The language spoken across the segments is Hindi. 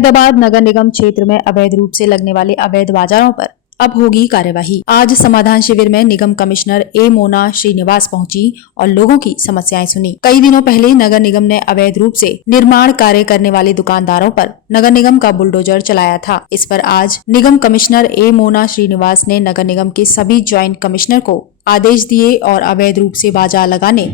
फरीदाबाद नगर निगम क्षेत्र में अवैध रूप से लगने वाले अवैध बाजारों पर अब होगी कार्यवाही। आज समाधान शिविर में निगम कमिश्नर ए मोना श्रीनिवास पहुंची और लोगों की समस्याएं सुनी। कई दिनों पहले नगर निगम ने अवैध रूप से निर्माण कार्य करने वाले दुकानदारों पर नगर निगम का बुलडोजर चलाया था। इस पर आज निगम कमिश्नर ए मोना श्रीनिवास ने नगर निगम के सभी ज्वाइंट कमिश्नर को आदेश दिए और अवैध रूप से बाजार लगाने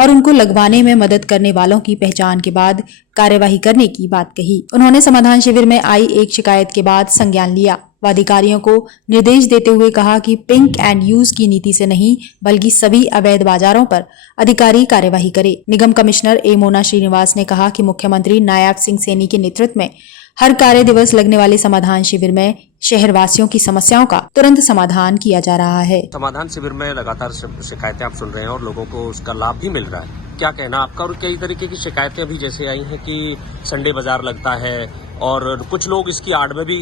और उनको लगवाने में मदद करने वालों की पहचान के बाद कार्यवाही करने की बात कही। उन्होंने समाधान शिविर में आई एक शिकायत के बाद संज्ञान लिया व अधिकारियों को निर्देश देते हुए कहा कि पिंक एंड यूज की नीति से नहीं बल्कि सभी अवैध बाजारों पर अधिकारी कार्यवाही करे। निगम कमिश्नर ए मोना श्रीनिवास ने कहा कि मुख्यमंत्री नायब सिंह सैनी के नेतृत्व में हर कार्य दिवस लगने वाले समाधान शिविर में शहरवासियों की समस्याओं का तुरंत समाधान किया जा रहा है। समाधान शिविर में लगातार शिकायतें आप सुन रहे हैं और लोगों को उसका लाभ भी मिल रहा है। क्या कहना आपका? और कई तरीके की शिकायतें अभी जैसे आई हैं कि संडे बाजार लगता है और कुछ लोग इसकी आड़ में भी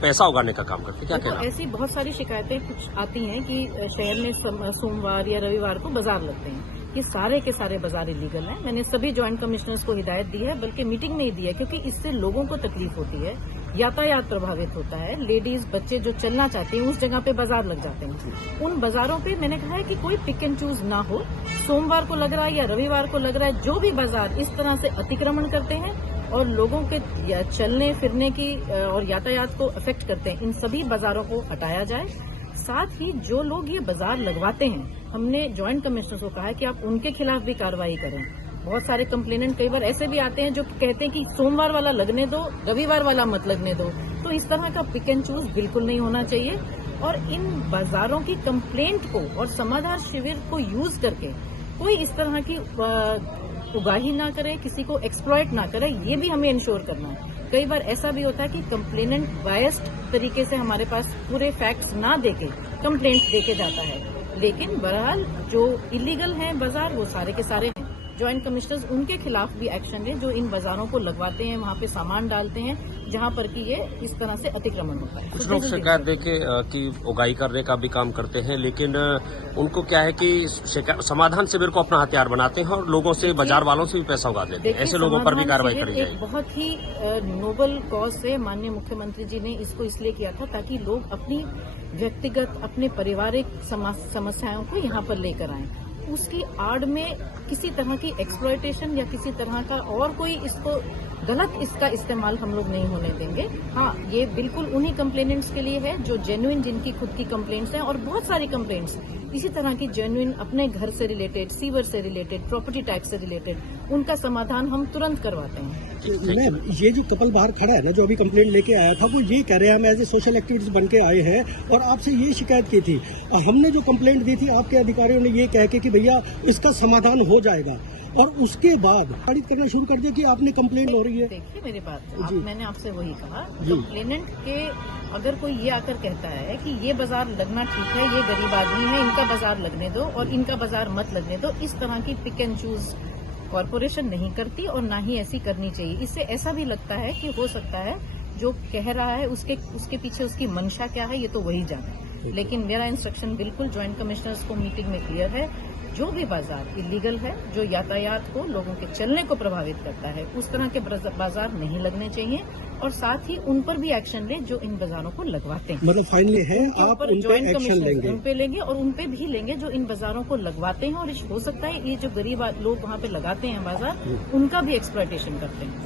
पैसा उगाने का काम करते हैं। क्या कहना? ऐसी बहुत सारी शिकायतें कुछ आती हैं कि शहर में सोमवार या रविवार को बाजार लगते हैं। ये सारे के सारे बाजार इलीगल हैं। मैंने सभी ज्वाइंट कमिश्नर्स को हिदायत दी है, बल्कि मीटिंग में ही दी है, क्योंकि इससे लोगों को तकलीफ होती है, यातायात प्रभावित होता है। लेडीज बच्चे जो चलना चाहते हैं उस जगह पे बाजार लग जाते हैं। उन बाजारों पे मैंने कहा है कि कोई पिक एंड चूज ना हो। सोमवार को लग रहा है या रविवार को लग रहा है, जो भी बाजार इस तरह से अतिक्रमण करते हैं और लोगों के चलने फिरने की और यातायात को अफेक्ट करते हैं, इन सभी बाजारों को हटाया जाए। साथ ही जो लोग ये बाजार लगवाते हैं, हमने ज्वाइंट कमिश्नर को कहा है कि आप उनके खिलाफ भी कार्रवाई करें। बहुत सारे कंप्लेनेंट कई बार ऐसे भी आते हैं जो कहते हैं कि सोमवार वाला लगने दो, रविवार वाला मत लगने दो। तो इस तरह का पिक एंड चूज बिल्कुल नहीं होना चाहिए और इन बाजारों की कंप्लेंट को और समाधान शिविर को यूज करके कोई इस तरह की उगाही ना करे, किसी को एक्सप्लॉइट ना करे, ये भी हमें इंश्योर करना है। कई बार ऐसा भी होता है कि कंप्लेनेंट बायस्ड तरीके से हमारे पास पूरे फैक्ट्स ना देके कंप्लेंट देके जाता है, लेकिन बहरहाल जो इलीगल हैं बाजार वो सारे के सारे हैं। ज्वाइंट कमिश्नर्स उनके खिलाफ भी एक्शन लें जो इन बाजारों को लगवाते हैं, वहां पे सामान डालते हैं जहां पर कि ये इस तरह से अतिक्रमण होता है। कुछ लोग शिकायत देके कि उगाही करने का भी काम करते हैं, लेकिन उनको क्या है कि समाधान शिविर को अपना हथियार बनाते हैं और लोगों से, बाजार वालों से भी पैसा उगा देते हैं। ऐसे लोगों पर भी कार्रवाई करी जाए। एक बहुत ही नोबल कॉज से माननीय मुख्यमंत्री जी ने इसको इसलिए किया था ताकि लोग अपनी व्यक्तिगत, अपने पारिवारिक समस्याओं को यहाँ पर लेकर आएं। उसकी आड़ में किसी तरह की एक्सप्लॉयटेशन या किसी तरह का और कोई इसको गलत इसका इस्तेमाल हम लोग नहीं होने देंगे। हाँ, ये बिल्कुल उन्हीं कंप्लेनेंट्स के लिए है जो जेन्युइन, जिनकी खुद की कंप्लेंट्स हैं, और बहुत सारी कंप्लेंट्स इसी तरह की जेन्युइन अपने घर से रिलेटेड, सीवर से रिलेटेड, प्रॉपर्टी टैक्स से रिलेटेड, उनका समाधान हम तुरंत करवाते हैं। मैम, ये जो कपल बाहर खड़ा है ना, जो अभी कंप्लेंट लेके आया था, वो ये कह रहे हैं हम एज ए सोशल एक्टिविटीज बन के आए हैं और आपसे ये शिकायत की थी। हमने जो कंप्लेंट दी थी, आपके अधिकारियों ने ये कह के कि भैया इसका समाधान हो जाएगा, और उसके बाद पारित करना शुरू कर दिया कि आपने कंप्लेंट हो रही है। देखिए मेरी बात, मैंने आपसे वही कहा, कंप्लेनेंट के अगर कोई ये आकर कहता है कि ये बाजार लगना ठीक है, ये गरीब आदमी है, इनका बाजार लगने दो और इनका बाजार मत लगने दो, इस तरह की पिक एंड चूज कॉर्पोरेशन नहीं करती और ना ही ऐसी करनी चाहिए। इससे ऐसा भी लगता है कि हो सकता है जो कह रहा है उसके पीछे उसकी मंशा क्या है, ये तो वही जाने। लेकिन मेरा इंस्ट्रक्शन बिल्कुल ज्वाइंट कमिश्नर्स को मीटिंग में क्लियर है, जो भी बाजार इलीगल है, जो यातायात को, लोगों के चलने को प्रभावित करता है, उस तरह के बाजार नहीं लगने चाहिए और साथ ही उन पर भी एक्शन ले जो इन बाजारों को लगवाते हैं। मतलब फाइनली है, आप उन पे एक्शन लेंगे? उन पे लेंगे और उन पे भी लेंगे जो इन बाजारों को लगवाते हैं, और हो सकता है ये जो गरीब लोग वहाँ पे लगाते हैं बाजार, उनका भी एक्सप्लॉयटेशन करते हैं।